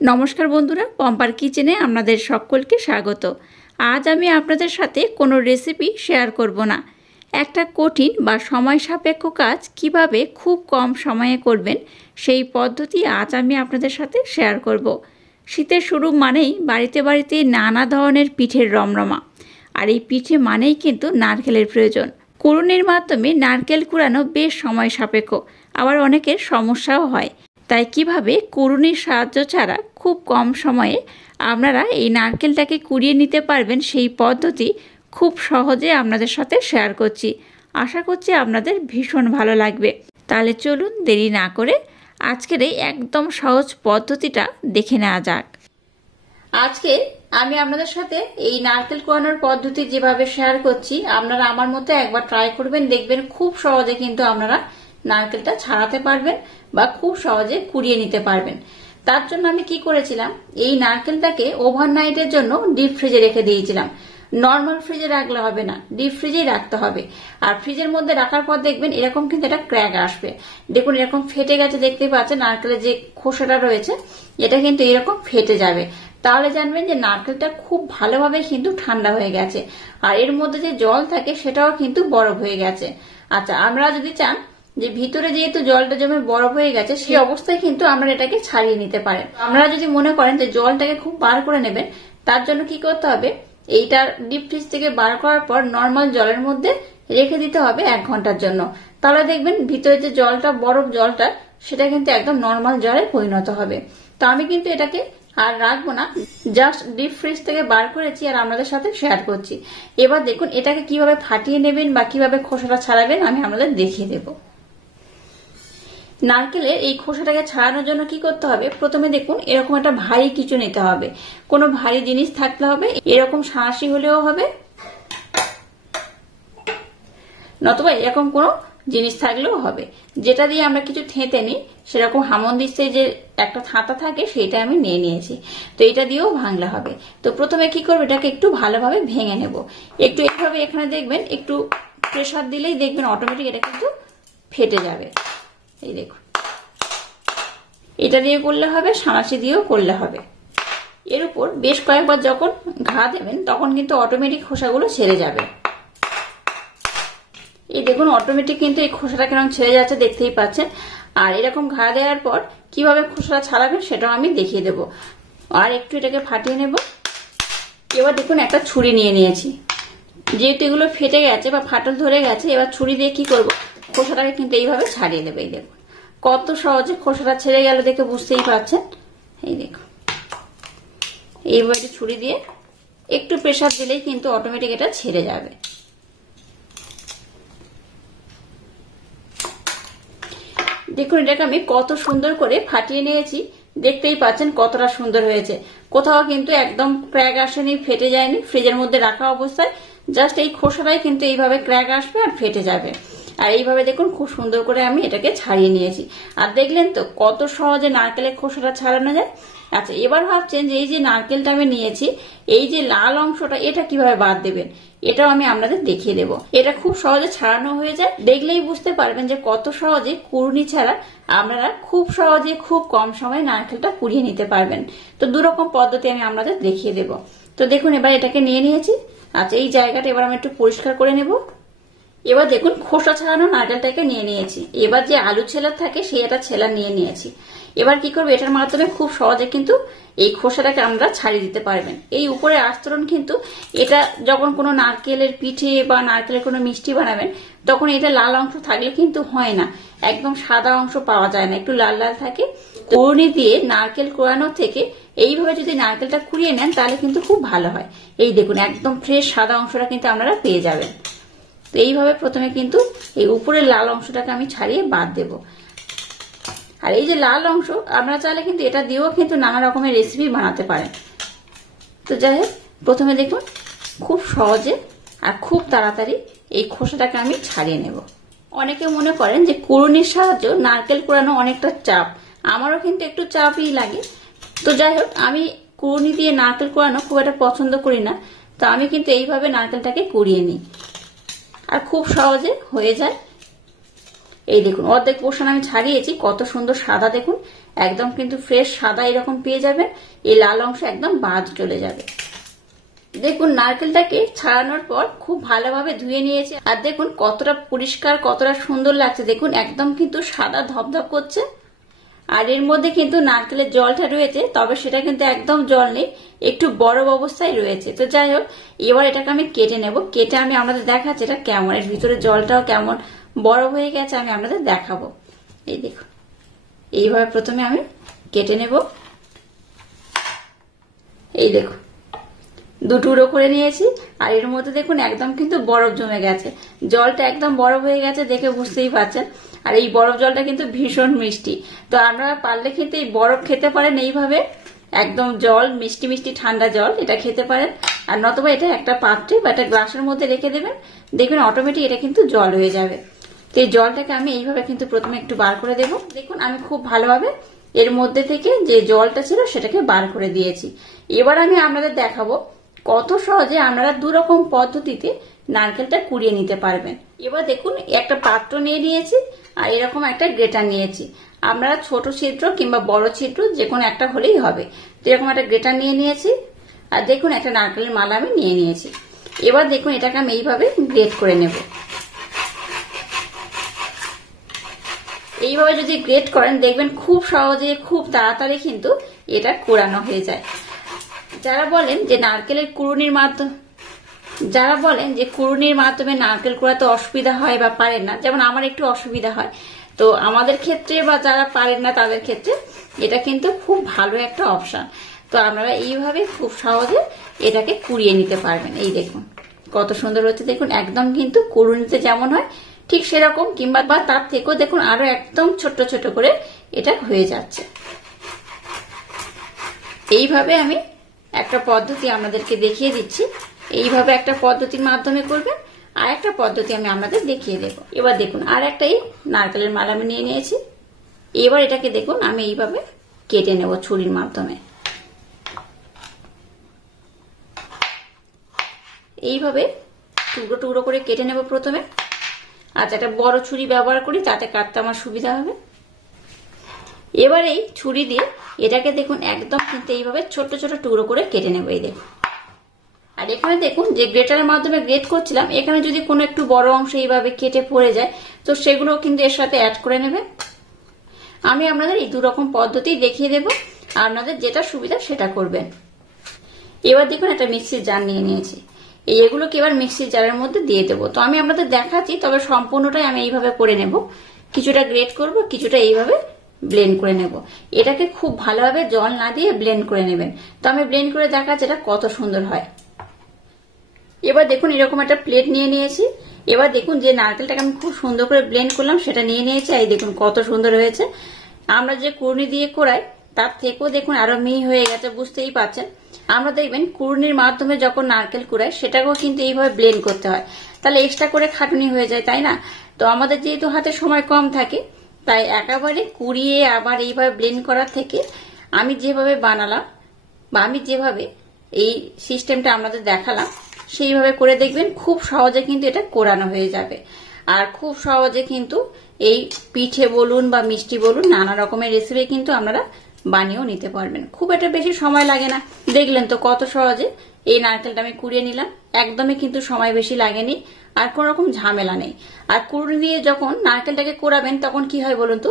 নমস্কার বন্ধুরা, পম্পার কিচেনে আপনাদের সকলকে স্বাগত। আজ আমি আপনাদের সাথে কোনো রেসিপি শেয়ার করব না। একটা কঠিন বা সময় সাপেক্ষ কাজ কিভাবে খুব কম সময়ে করবেন সেই পদ্ধতি আজ আমি আপনাদের সাথে শেয়ার করব। শীতের শুরু মানেই বাড়িতে বাড়িতে নানা ধরনের পিঠের রমরমা, আর এই পিঠে মানেই কিন্তু নারকেলের প্রয়োজন। কুড়ুনির মাধ্যমে নারকেল কুড়ানো বেশ সময় সাপেক্ষ, আবার অনেকের সমস্যাও হয়। তাই কিভাবে কুড়ুনির সাহায্য ছাড়া খুব কম সময়ে আপনারা এই নারকেলটাকে কুড়িয়ে নিতে পারবেন সেই পদ্ধতি খুব সহজে আপনাদের সাথে শেয়ার করছি। আশা করছি আপনাদের ভীষণ ভালো লাগবে। তাহলে চলুন দেরি না করে আজকের এই একদম সহজ পদ্ধতিটা দেখে নেওয়া যাক। আজকে আমি আপনাদের সাথে এই নারকেল কুড়ানোর পদ্ধতি যেভাবে শেয়ার করছি, আপনারা আমার মতো একবার ট্রাই করবেন, দেখবেন খুব সহজে কিন্তু আপনারা নারকেলটা ছাড়াতে পারবেন বা খুব সহজে কুড়িয়ে নিতে পারবেন। তার জন্য আমি কি করেছিলাম, এই নারকেলটাকে ওভারনাইটের জন্য ডিপ ফ্রিজে রেখে দিয়েছিলাম। নর্মাল ফ্রিজে রাখলে হবে না, ডিপ ফ্রিজেই রাখতে হবে। আর ফ্রিজের মধ্যে রাখার পর দেখবেন এরকম কিন্তু এটা ক্র্যাক আসবে। দেখুন এরকম ফেটে গেছে, দেখতে পাচ্ছেন নারকেলের যে খোসাটা রয়েছে এটা কিন্তু এরকম ফেটে যাবে। তাহলে জানবেন যে নারকেলটা খুব ভালোভাবে কিন্তু ঠান্ডা হয়ে গেছে, আর এর মধ্যে যে জল থাকে সেটাও কিন্তু বরফ হয়ে গেছে। আচ্ছা, আমরা যদি চান যে ভিতরে যেহেতু জলটা জমে বরফ হয়ে গেছে সেই অবস্থায় কিন্তু আমরা এটাকে ছাড়িয়ে নিতে পারেন। আপনারা যদি মনে করেন যে জলটাকে খুব বার করে নেবেন, তার জন্য কি করতে হবে, এইটা ডিপ ফ্রিজ থেকে বার করার পর নর্মাল জলের মধ্যে রেখে দিতে হবে 1 ঘন্টার জন্য। তাহলে দেখবেন ভিতরে যে জলটা, বরফ জলটা, সেটা কিন্তু একদম নর্মাল জলে পরিণত হবে। তো আমি কিন্তু এটাকে আর রাখবো না, জাস্ট ডিপ ফ্রিজ থেকে বার করেছি আর আপনাদের সাথে শেয়ার করছি। এবার দেখুন এটাকে কিভাবে ফাটিয়ে নেবেন বা কিভাবে খোসাটা ছাড়াবেন আমি আপনাদের দেখিয়ে দেবো। নারকেলের এই খোসাটাকে ছাড়ানোর জন্য কি করতে হবে, প্রথমে দেখুন এরকম একটা ভারী কিছু নিতে হবে। কোনো ভারী জিনিস থাকলে হবে, এরকম সাঁড়াশি হলেও হবে, নতুবা এরকম কোনো জিনিস থাকলেও হবে, যেটা দিয়ে আমরা কিছু থেঁতে নিই। সেরকম হামনদিস্তের যে একটা থাঁতা থাকে সেইটা আমি নিয়ে নিয়েছি। তো এটা দিয়েও ভাঙলে হবে। তো প্রথমে কি করবো, এটাকে একটু ভালোভাবে ভেঙে নেব। একটু এইভাবে এখানে দেখবেন একটু প্রেসার দিলেই দেখবেন অটোমেটিক এটা কিন্তু ফেটে যাবে। এই দেখুন, এটা দিয়ে করলে হবে, সাঁড়াশি দিয়েও করলে হবে। এর উপর বেশ কয়েকবার যখন ঘা দেবেন তখন কিন্তু অটোমেটিক খোসাগুলো ছেড়ে যাবে। এই দেখুন অটোমেটিক কিন্তু এই খোসাটা কেমন ছেড়ে যাচ্ছে দেখতেই পাচ্ছেন। আর এরকম ঘা দেওয়ার পর কিভাবে খোসাটা ছাড়াবেন সেটাও আমি দেখিয়ে দেবো। আর একটু এটাকে ফাটিয়ে নেব। এবার দেখুন একটা ছুরি নিয়ে নিয়েছি, যেহেতু এগুলো ফেটে গেছে বা ফাটল ধরে গেছে, এবার ছুরি দিয়ে কি করব, খোসাটাকে কিন্তু এইভাবে ছাড়িয়ে দেবে। এই দেখুন কত সহজে খোসাটা ছেড়ে গেল, দেখে বুঝতেই পারছেন। এই দেখুন এইভাবে ছুরি দিয়ে একটু প্রেসার দিলেই কিন্তু অটোমেটিক এটা ছেড়ে যাবে। দেখুন এটাকে আমি কত সুন্দর করে ফাটিয়ে নিয়েছি, দেখতেই পাচ্ছেন কতটা সুন্দর হয়েছে। কোথাও কিন্তু একদম ক্র্যাক আসেনি, ফেটে যায়নি। ফ্রিজের মধ্যে রাখা অবস্থায় জাস্ট এই খোসাটাই কিন্তু এইভাবে ক্র্যাক আসবে আর ফেটে যাবে। আর এইভাবে দেখুন খুব সুন্দর করে আমি এটাকে ছাড়িয়ে নিয়েছি। আর দেখলেন তো কত সহজে নারকেলের খোসাটা ছাড়ানো যায়। আচ্ছা, এবার ভাবছেন যে এই যে নারকেলটা আমি নিয়েছি, এই যে লাল অংশটা এটা কিভাবে বাদ দেবেন, এটাও আমি আপনাদের দেখিয়ে দেবো। এটা খুব সহজে ছাড়ানো হয়ে যায়, দেখলেই বুঝতে পারবেন যে কত সহজে কুড়ুনি ছাড়া আপনারা খুব সহজে খুব কম সময়ে নারকেলটা কুড়িয়ে নিতে পারবেন। তো দুরকম পদ্ধতি আমি আপনাদের দেখিয়ে দেবো। তো দেখুন এবার এটাকে নিয়ে নিয়েছি। আচ্ছা, এই জায়গাটা এবার আমি একটু পরিষ্কার করে নেব। এবার দেখুন খোসা ছাড়ানো নারকেলটাকে নিয়ে নিয়েছি। এবার যে আলু ছেলার থাকে সেই একটা ছেলা নিয়ে নিয়েছি। এবার কি করবো, এটার মাধ্যমে খুব সহজে কিন্তু এই খোসাটাকে আমরা ছাড়িয়ে দিতে পারবেন। এই উপরে আস্তরণ কিন্তু এটা যখন কোনো নারকেলের পিঠে বা নারকেলের কোনো মিষ্টি বানাবেন তখন এটা লাল অংশ থাকলে কিন্তু হয় না, একদম সাদা অংশ পাওয়া যায় না, একটু লাল লাল থাকে। কুড়ুনি দিয়ে নারকেল কোড়ানোর থেকে এইভাবে যদি নারকেলটা কুড়িয়ে নেন তাহলে কিন্তু খুব ভালো হয়। এই দেখুন একদম ফ্রেশ সাদা অংশটা কিন্তু আপনারা পেয়ে যাবেন। তো এইভাবে প্রথমে কিন্তু এই উপরের লাল অংশটাকে আমি ছাড়িয়ে বাদ দেব। আর এই যে লাল অংশ আপনারা চাইলে কিন্তু এটা দিয়েও কিন্তু নানা রকমের রেসিপি বানাতে পারেন। তো যাই হোক, প্রথমে দেখুন খুব সহজে আর খুব তাড়াতাড়ি এই খোসাটাকে আমি ছাড়িয়ে নেব। অনেকে মনে করেন যে কুড়ুনির সাহায্যে নারকেল কুড়ানো অনেকটা চাপ, আমারও কিন্তু একটু চাপই লাগে। তো যাই হোক, আমি কুড়ুনি দিয়ে নারকেল কুড়ানো খুব একটা পছন্দ করি না। তো আমি কিন্তু এইভাবে নারকেলটাকে কুড়িয়ে নিই আর খুব সহজে হয়ে যায়। এই দেখুন অর্ধেক পোর্শন আমি ছাড়িয়েছি, কত সুন্দর সাদা দেখুন, একদম কিন্তু ফ্রেশ সাদা এরকম পেয়ে যাবেন। এই লাল অংশ একদম বাদ চলে যাবে। দেখুন নারকেলটাকে ছাড়ানোর পর খুব ভালোভাবে ধুয়ে নিয়েছি, আর দেখুন কতটা পরিষ্কার কতটা সুন্দর লাগছে। দেখুন একদম কিন্তু সাদা ধপধপ করছে, আর এর মধ্যে কিন্তু নারকেলের জলটা রয়েছে, তবে সেটা কিন্তু একদম জল নেই, একটু বরফ অবস্থায় রয়েছে। তো যাই হোক, এবার এটাকে আমি কেটে নেব। কেটে আমি আপনাদের দেখাচ্ছি এটা কেমন, এর ভিতরে জলটাও কেমন বরফ হয়ে গেছে আমি আপনাদের দেখাবো। এই দেখুন এইভাবে প্রথমে আমি কেটে নেব। এই দেখুন দুটুকরো করে নিয়েছি, আর এর মধ্যে দেখুন একদম কিন্তু বরফ জমে গেছে, জলটা একদম বরফ হয়ে গেছে, দেখে বুঝতেই পারছেন। আর এই বরফ জলটা কিন্তু ভীষণ মিষ্টি। তো আপনারা পারলে কিন্তু এই বরফ খেতে পারেন, এইভাবে একদম জল মিষ্টি মিষ্টি ঠান্ডা জল এটা খেতে পারেন। আর নতুবা এটা একটা পাত্রে বা একটা গ্লাসের মধ্যে রেখে দেবেন, দেখবেন অটোমেটিক এটা কিন্তু জল হয়ে যাবে। তো এই জলটাকে আমি এইভাবে কিন্তু প্রথমে একটু বার করে দেব। দেখুন আমি খুব ভালোভাবে এর মধ্যে থেকে যে জলটা ছিল সেটাকে বার করে দিয়েছি। এবার আমি আপনাদের দেখাবো কত সহজে আপনারা দুরকম পদ্ধতিতে নারকেলটা কুড়িয়ে নিতে পারবেন। এবার দেখুন একটা পাত্র নিয়ে নিয়েছি, আর এরকম একটা গ্রেটার নিয়েছি। আপনারা ছোট ছিদ্র কিংবা বড় ছিদ্র যে কোনো একটা হলেই হবে। তো এরকম একটা গ্রেটার নিয়ে নিয়েছি, আর দেখুন একটা নারকেলের মালা আমি নিয়ে নিয়েছি। এবার দেখুন এটাকে আমি এইভাবে গ্রেট করে নেব। এইভাবে যদি গ্রেট করেন দেখবেন খুব সহজে খুব তাড়াতাড়ি কিন্তু এটা কোরানো হয়ে যায়। যারা বলেন যে নারকেলের কুড়ুনির মাধ্যমে নারকেল কুড়াতে অসুবিধা হয় বা পারেন না, যেমন আমার একটু অসুবিধা হয়, তো আমাদের ক্ষেত্রে বা যারা পারেন না তাদের ক্ষেত্রে এটা কিন্তু খুব ভালো একটা অপশন। তো আপনারা এইভাবে খুব সহজে এটাকে কুড়িয়ে নিতে পারবেন। এই দেখুন কত সুন্দর হচ্ছে, দেখুন একদম কিন্তু কুড়ুনিতে যেমন হয় ঠিক সেরকম কিংবা বা তার থেকেও দেখুন আরো একদম ছোট ছোট করে এটা হয়ে যাচ্ছে। এইভাবে আমি একটা পদ্ধতি আপনাদেরকে দেখিয়ে দিচ্ছি, এইভাবে একটা পদ্ধতির মাধ্যমে করবেন, আর একটা পদ্ধতি আমি আপনাদের দেখিয়ে দেব। এবার দেখুন আর একটা এই নারকেলের মালা আমি নিয়ে নিয়েছি। এবার এটাকে দেখুন আমি এইভাবে কেটে নেব ছুরির মাধ্যমে। এইভাবে টুকরো টুকরো করে কেটে নেব প্রথমে। আচ্ছা একটা বড় ছুরি ব্যবহার করি, তাতে কাটতে আমার সুবিধা হবে। এবার এই ছুরি দিয়ে এটাকে দেখুন একদম কিন্তু এইভাবে ছোট ছোট টুকরো করে কেটে নেব। এই দেখুন, আর এখানে দেখুন যে গ্রেটারের মাধ্যমে গ্রেট করছিলাম, এখানে যদি কোনো একটু বড় অংশ এইভাবে কেটে পড়ে যায় তো সেগুলো কিন্তু এর সাথে অ্যাড করে নেবে। আমি আপনাদের এই দুরকম পদ্ধতি দেখিয়ে দেব, আপনাদের যেটা সুবিধা সেটা করবেন। এবার দেখুন একটা মিক্সির জার নিয়ে নিয়েছি, এগুলোকে এবার মিক্সির জারের মধ্যে দিয়ে দেবো। তো আমি আপনাদের দেখাচ্ছি, তবে সম্পূর্ণটাই আমি এইভাবে করে নেব। কিছুটা গ্রেট করব, কিছুটা এইভাবে ব্লেন্ড করে নেব। এটাকে খুব ভালোভাবে জল না দিয়ে ব্লেন্ড করে নেবেন। তো আমি ব্লেন্ড করে দেখাচ্ছি এটা কত সুন্দর হয়। এবার দেখুন এরকম একটা প্লেট নিয়ে নিয়েছি। এবার দেখুন যে নারকেলটাকে আমি খুব সুন্দর করে ব্লেন্ড করলাম সেটা নিয়ে নিয়েছি। এই দেখুন কত সুন্দর হয়েছে। আমরা যে কুড়ুনি দিয়ে কোড়াই তার থেকেও দেখুন আরো মিহি হয়ে গেছে, বুঝতেই পারছেন। আমরা দেখবেন কুড়ুনির মাধ্যমে যখন নারকেল কুড়াই সেটাকেও কিন্তু এইভাবে ব্লেন্ড করতে হয়, তাহলে এক্সট্রা করে খাটুনি হয়ে যায়, তাই না? তো আমাদের যেহেতু হাতে সময় কম থাকে, তাই একেবারে কুড়িয়ে আবার এইভাবে ব্লেন্ড করার থেকে আমি যেভাবে বানালাম বা আমি যেভাবে এই সিস্টেমটা আপনাদের দেখালাম সেইভাবে করে দেখবেন খুব সহজে কিন্তু এটা কোরানো হয়ে যাবে। আর খুব সহজে কিন্তু এই পিঠে বলুন বা মিষ্টি বলুন নানা রকমের রেসিপি কিন্তু আপনারা বানিয়েও নিতে পারবেন। খুব একটা বেশি সময় লাগে না। দেখলেন তো কত সহজে এই নারকেলটা আমি কুড়িয়ে নিলাম, একদমই কিন্তু সময় বেশি লাগেনি, আর কোন রকম ঝামেলা নেই। আর কুড়ি দিয়ে যখন নারকেলটাকে কোড়াবেন তখন কি হয় বলুন তো,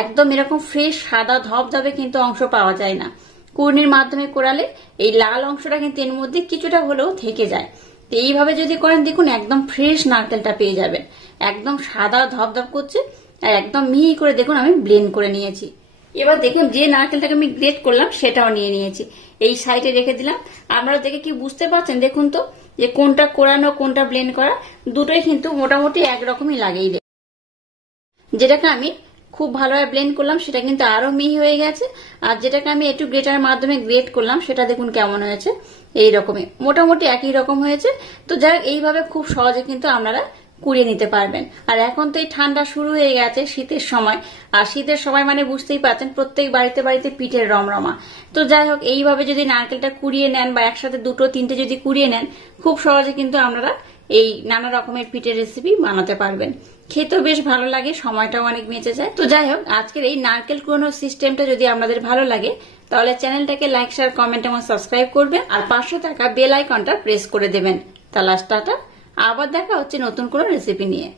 একদম এরকম ফ্রেশ সাদা ধবধবে কিন্তু অংশ পাওয়া যায় না। কুড়নির মাধ্যমে কোড়ালে এই লাল অংশটা কিন্তু এর মধ্যে কিছুটা হলেও থেকে যায়। তো এইভাবে যদি করেন দেখুন একদম ফ্রেশ নারকেলটা পেয়ে যাবেন, একদম সাদা ধবধব করছে, আর একদম মিহি করে দেখুন আমি ব্লেন্ড করে নিয়েছি। এবার দেখুন যে নারকেলটাকে আমি গ্রেট করলাম সেটাও নিয়ে নিয়েছি, এই সাইডে রেখে দিলাম। আপনারা দেখে কি বুঝতে পারছেন দেখুন তো যে কোনটা কোরানো কোনটা ব্লেন্ড করা, দুটোই কিন্তু মোটামুটি একরকমই লাগেই। যেটাকে আমি খুব ভালোভাবে ব্লেন্ড করলাম সেটা কিন্তু আরো মিহি হয়ে গেছে, আর যেটাকে আমি একটু গ্রেটারের মাধ্যমে গ্রেট করলাম সেটা দেখুন কেমন হয়েছে, এই রকমই মোটামুটি একই রকম হয়েছে। তো যাই এইভাবে খুব সহজে কিন্তু আপনারা কুড়িয়ে নিতে পারবেন। আর এখন তো এই ঠান্ডা শুরু হয়ে গেছে, শীতের সময়, আর শীতের সময় মানে বুঝতেই পারছেন প্রত্যেক বাড়িতে বাড়িতে পিঠের রমরমা। তো যাই হোক এইভাবে যদি নারকেলটা কুড়িয়ে নেন বা একসাথে দুটো তিনটে যদি কুড়িয়ে নেন খুব সহজে কিন্তু আপনারা এই নানা রকমের পিঠের রেসিপি বানাতে পারবেন। খেতেও বেশ ভালো লাগে, সময়টাও অনেক বেঁচে যায়। তো যাই হোক, আজকের এই নারকেল কুড়ানোর সিস্টেমটা যদি আপনাদের ভালো লাগে তাহলে চ্যানেলটাকে লাইক, শেয়ার, কমেন্ট এবং সাবস্ক্রাইব করবেন আর পাশে থাকা বেল আইকনটা প্রেস করে দেবেন। তাহলে টাটা, আবার দেখা হচ্ছে নতুন কোনো রেসিপি নিয়ে।